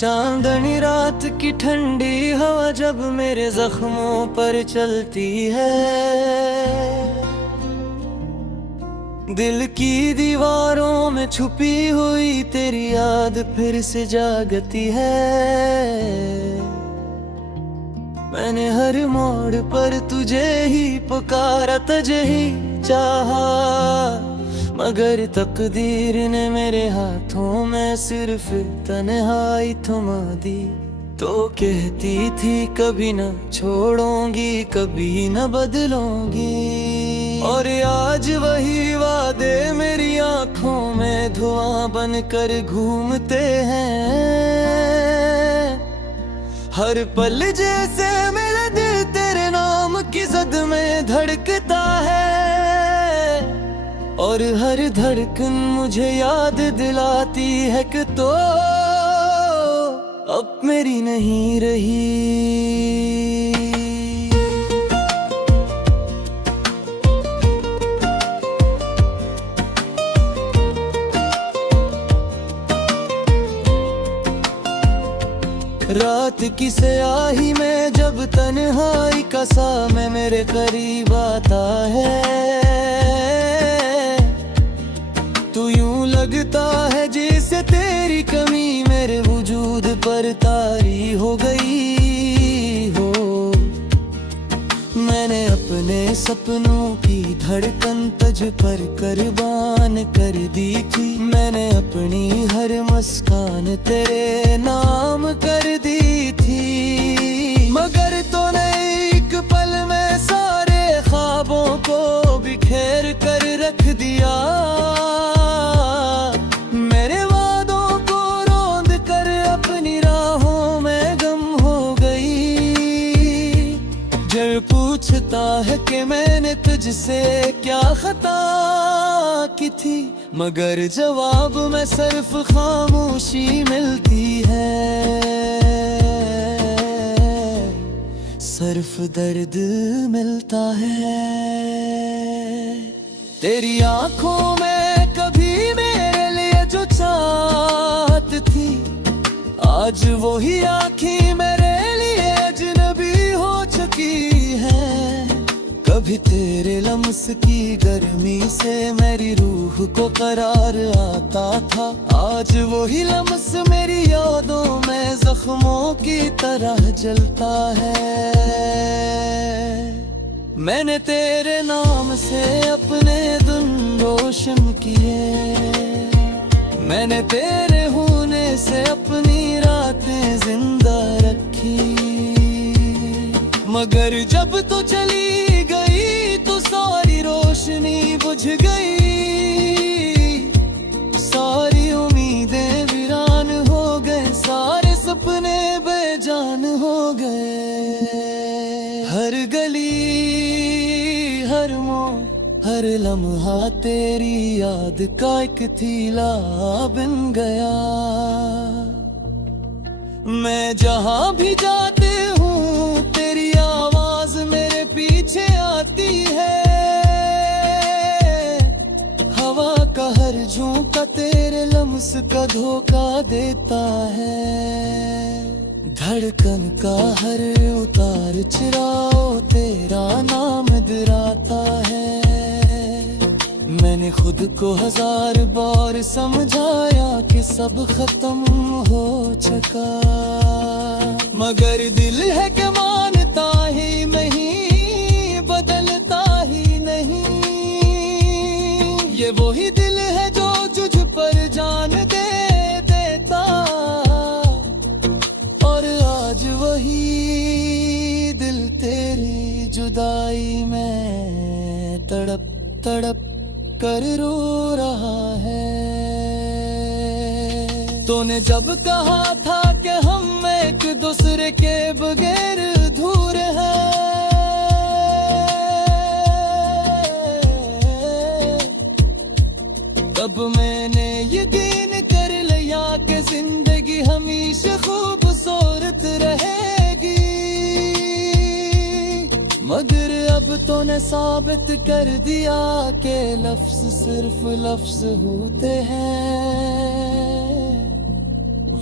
चांदनी रात की ठंडी हवा जब मेरे जख्मों पर चलती है, दिल की दीवारों में छुपी हुई तेरी याद फिर से जागती है। मैंने हर मोड़ पर तुझे ही पुकारा, तुझे ही चाहा, मगर तकदीर ने मेरे हाथों में सिर्फ तन्हाई थमा दी। तो कहती थी कभी न छोड़ूंगी, कभी न बदलूंगी, और आज वही वादे मेरी आंखों में धुआं बनकर घूमते हैं। हर पल जैसे मेरा दिल तेरे नाम की जद में धड़कता है, और हर धड़कन मुझे याद दिलाती है कि तो अब मेरी नहीं रही। रात की स्याही में जब तन्हाई का सामने मेरे करीब आता है, तू यूं लगता है जैसे तेरी कमी मेरे वजूद पर तारी हो गई हो। मैंने अपने सपनों की धड़कन तुझ पर कुर्बान कर दी थी, मैंने अपनी हर मुस्कान तेरे नाम कर दी थी, मगर तूने एक पल में सारे ख्वाबों को बिखेर कर रख दिया। मेरे वादों को रौंद कर अपनी राहों में गम हो गई। जब पूछता है कि मैंने तुझसे क्या खता की थी, मगर जवाब में सिर्फ खामोशी मिलती है, सिर्फ दर्द मिलता है। तेरी आंखों में कभी मेरे लिए जो चाहत थी, आज वही आंखें मेरे लिए अजनबी हो चुकी है। कभी तेरे लम्स की गर्मी से मेरी रूह को करार आता था, आज वही लम्स मेरी यादों में जख्मों की तरह जलता है। मैंने तेरे नाम से अपने दिन रोशन किए, मैंने तेरे होने से अपनी रातें जिंदा रखी, मगर जब तो चली गई तो सारी रोशनी बुझ गई, सारी उम्मीदें वीरान हो गए, सारे सपने बेजान हो गए। हर गली, हर मोड़, हर लम्हा तेरी याद का एक थीला बन गया। मैं जहां भी जाते हूँ तेरी आवाज मेरे पीछे आती है, हवा का हर झोंका तेरे लम्स का धोखा देता है, धड़कन का हर उतार चढ़ाव तेरा नाम दिलाता है। मैंने खुद को 1000 बार समझाया कि सब खत्म हो चुका, मगर दिल है कि मानता ही नहीं, बदलता ही नहीं। ये वही दिल है जो तुझ पर जान दे देता, और आज वही दिल तेरी जुदाई में तड़प तड़प कर रो रहा है। तूने जब कहा था कि हम एक दूसरे के बगैर अधूरे हैं, तब मैंने यकीन कर लिया कि जिंदगी हमेशा खूबसूरत रहेगी, मगर अब तूने साबित कर दिया कि लफ्ज सिर्फ लफ्ज होते हैं,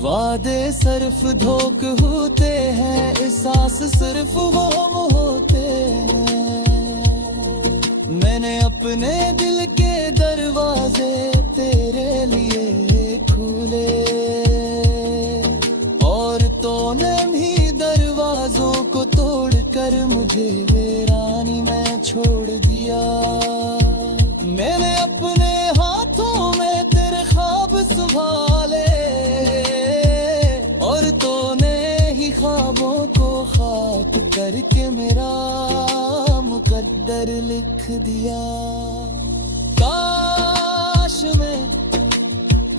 वादे सिर्फ धोख होते हैं, एहसास सिर्फ वहम होते हैं। मैंने अपने दिल के दरवाजे तेरे लिए खोले, और तूने भी दरवाजों को तोड़कर मुझे वीरानी में छोड़ दिया। मैंने अपने हाथों में तेरे ख्वाब संभाले, और तूने ही ख्वाबों को खाक करके मेरा मुकद्दर लिख दिया। काश मैं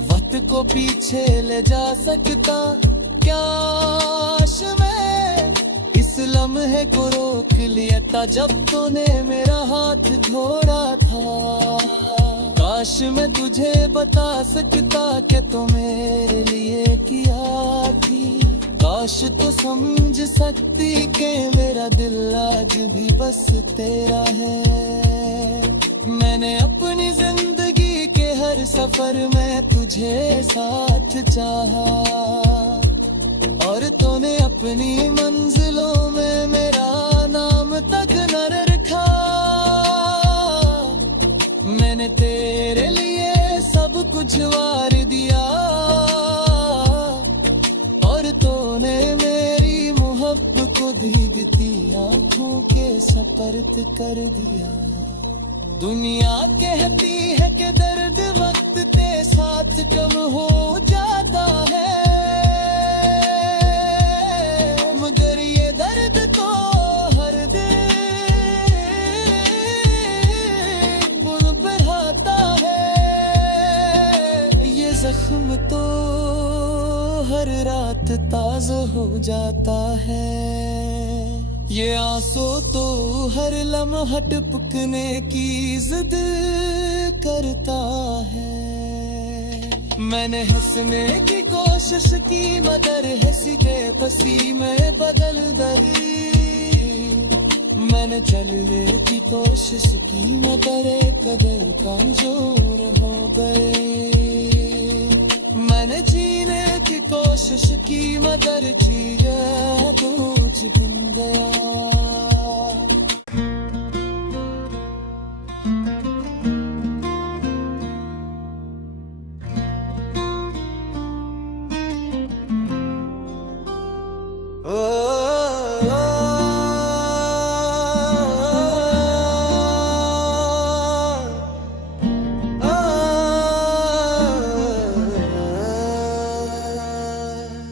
वक्त को पीछे ले जा सकता, काश मैं इस लम्हे को रोक लिया था जब तूने मेरा हाथ छोड़ा था। काश मैं तुझे बता सकता कि तू मेरे लिए किया थी। काश तू समझ सकती कि मेरा दिल आज भी बस तेरा है। मैंने अपनी जिंदगी के हर सफर में तुझे साथ चाहा, और तूने अपनी मंजिलों में मेरा नाम तक न रखा। मैंने तेरे लिए सब कुछ वार दिया, और तूने मेरी मोहब्बत को भीगती आंखों के सपर्द कर दिया। दुनिया कहती है कि दर्द वक्त के साथ कम हो जाता है, मगर ये दर्द तो हर दिन बढ़ाता है। ये जख्म तो हर रात ताज़ा हो जाता है। ये आंसू तो हर लम्हा टपकने की जिद करता है। मैंने हंसने की कोशिश की मगर हंसी बेबसी में बदल गई। मैंने चलने की कोशिश की मगर कदर कमजोर हो गई। मैंने जीने की कोशिश की मगर जिया तुझ बिन गया।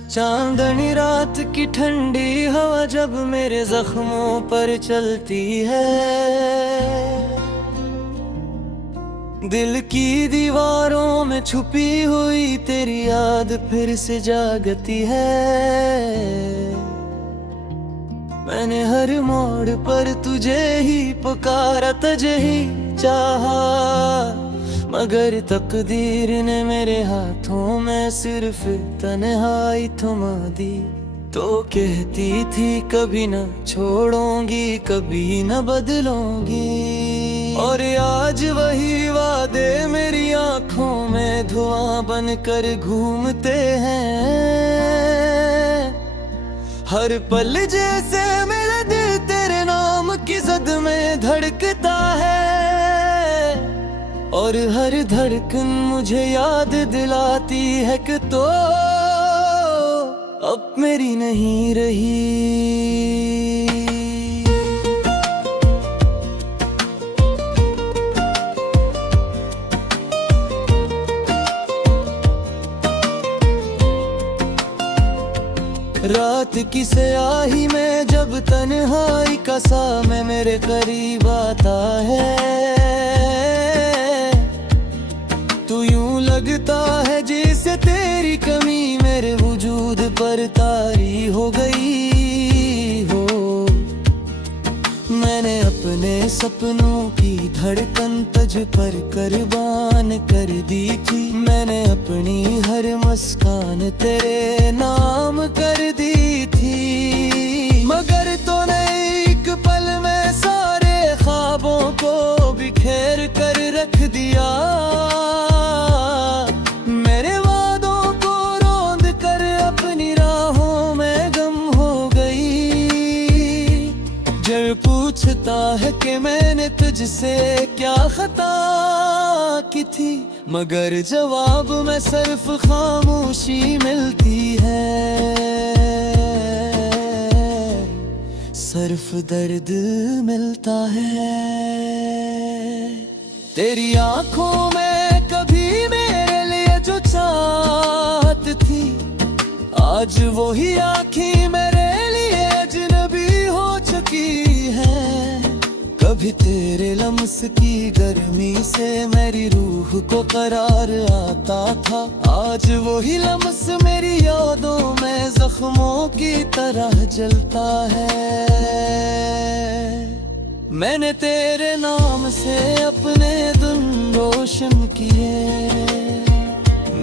चांदनी रात की ठंडी हवा जब मेरे जख्मों पर चलती है, दिल की दीवारों में छुपी हुई तेरी याद फिर से जागती है। मैंने हर मोड़ पर तुझे ही पुकारा, तुझे ही चाहा, मगर तकदीर ने मेरे हाथों में सिर्फ तन्हाई थमा दी। तो कहती थी कभी न छोड़ूंगी, कभी न बदलूंगी, और आज वही वादे मेरी आंखों में धुआं बनकर घूमते हैं। हर पल जैसे मेरा दिल तेरे नाम की जद में धड़कता है, और हर धड़कन मुझे याद दिलाती है कि तो अब मेरी नहीं रही। रात की स्याही में जब तन्हाई का सामने मेरे करीब आता है, तू यूं लगता है जैसे तेरी कमी मेरे वजूद पर तारी हो गई हो। मैंने अपने सपनों की धड़कन तुझ पर कुर्बान कर दी थी। मैंने अपनी हर मुस्कान तेरे नाम कर दी थी, मगर तूने एक पल में सारे ख्वाबों को बिखेर कर रख दिया। मेरे वादों को रौंद कर है कि मैंने तुझसे क्या खता की थी, मगर जवाब में सिर्फ खामोशी मिलती है, सिर्फ दर्द मिलता है। तेरी आंखों में कभी मेरे लिए जो चाहत थी, आज वही आँखें मेरे लिए अजनबी हो चुकी है। कभी तेरे लम्स की गर्मी से मेरी रूह को करार आता था, आज वही लम्स मेरी यादों में जख्मों की तरह जलता है। मैंने तेरे नाम से अपने दिन रोशन किए,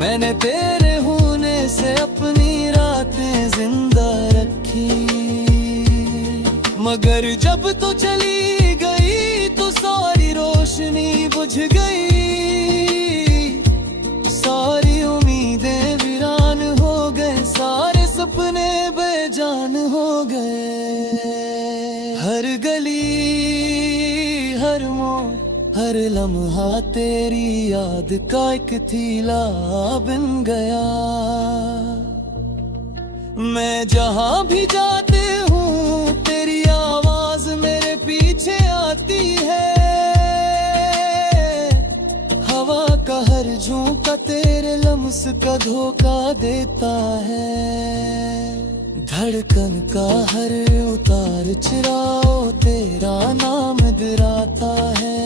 मैंने तेरे होने से अपनी रातें जिंदा रखी, मगर जब तू चली गई तो सारी रोशनी बुझ गई, सारी उम्मीदें वीरान हो गए, सारे सपने बेजान हो गए। हर गली हर मोड़ हर लम्हा तेरी याद का एक थीला बन गया। मैं जहाँ भी जाते हूँ तेरी आवाज मेरे पीछे आती है, हवा का हर झोंका तेरे लम्स का धोखा देता है, धड़कन का हर उतार चढ़ाव तेरा नाम दिलाता है।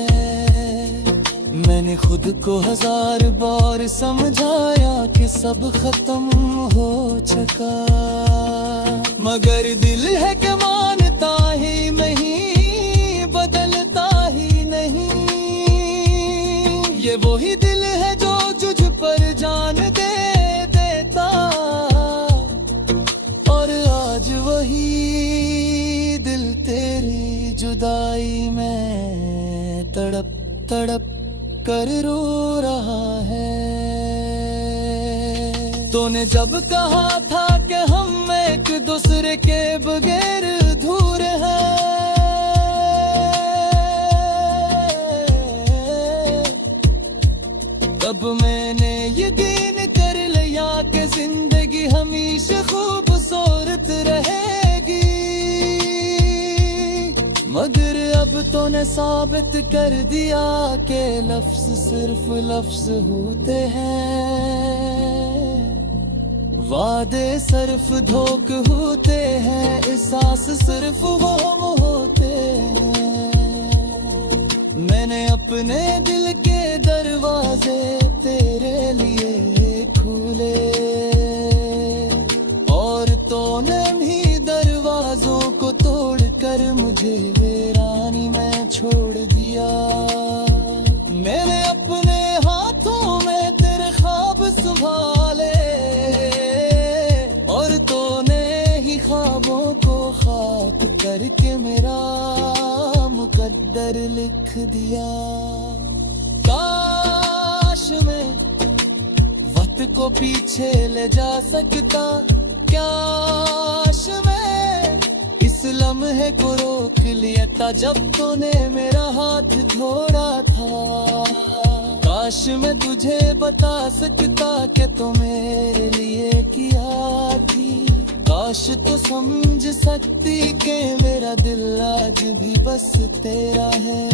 मैंने खुद को 1000 बार समझाया कि सब खत्म हो चुका, मगर दिल है कि मानता ही नहीं, बदलता ही नहीं। ये वही दिल है जो तुझ पर जान दे देता, और आज वही दिल तेरी जुदाई में तड़प तड़प कर रो रहा है। तूने जब कहा था कि हम एक दूसरे के बगैर अधूरे हैं, तब मैंने यकीन कर लिया कि जिंदगी हमेशा खूबसूरत रहेगी, मगर अब तूने साबित कर दिया कि लफ्ज सिर्फ लफ्ज होते हैं, वादे सिर्फ धोखे होते हैं, एहसास सिर्फ वहम होते हैं। मैंने अपने दिल के दरवाजे तेरे लिए खोले, और तूने भी दरवाजों को तोड़कर मुझे वीरानी में छोड़ दिया। मैंने अपने हाथों में तेरे ख्वाब संभाले, और तूने ही ख्वाबों को खाक करके मेरा मुकद्दर लिख दिया। काश मैं वक्त को पीछे ले जा सकता, काश मैं इस लम्हे को रोक लिया था जब तूने मेरा हाथ धोड़ा था। काश मैं तुझे बता सकता कि तू मेरे लिए किया थी, काश तू समझ सकती कि मेरा दिल आज भी बस तेरा है।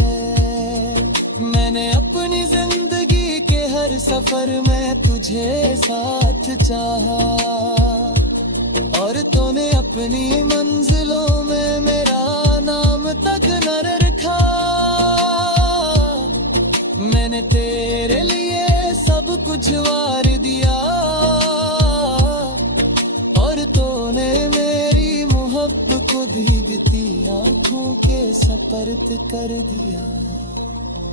मैंने अपनी जिंदगी के हर सफर में तुझे साथ चाहा, और तूने अपनी मंजिलों में मेरा नाम तक न रखा। मैंने तेरे लिए सब कुछ वार दिया, और तूने मेरी मोहब्बत को भीगती आंखों के सपर्द कर दिया।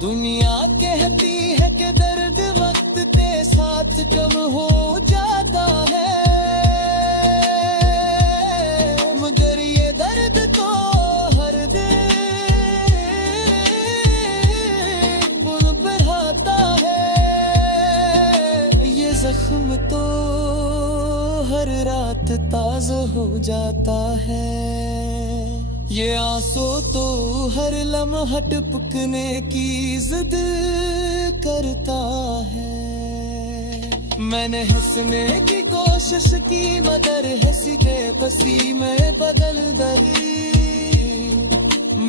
दुनिया कहती है कि दर्द वक्त के साथ कम हो जाता है, मगर ये दर्द तो हर दिन बढ़ाता है। ये जख्म तो हर रात ताज़ा हो जाता है, ये आंसू तो हर लम्हा टपकने की जिद करता है। मैंने हंसने की कोशिश की मगर हंसी के बसी में बदल गई।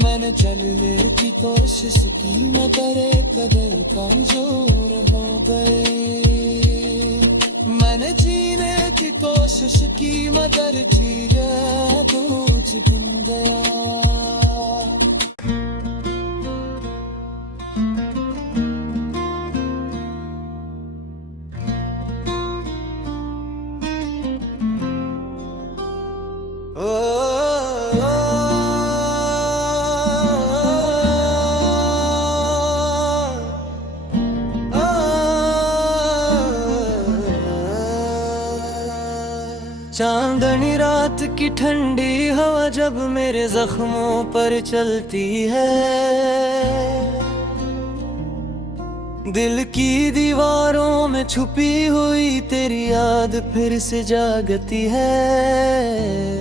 मैंने चलने की कोशिश की मगर कदर कमजोर हो गई। मैंने जीने की कोशिश की मगर जिया कुछ दिन गया। चांदनी रात की ठंडी हवा जब मेरे जख्मों पर चलती है, दिल की दीवारों में छुपी हुई तेरी याद फिर से जागती है।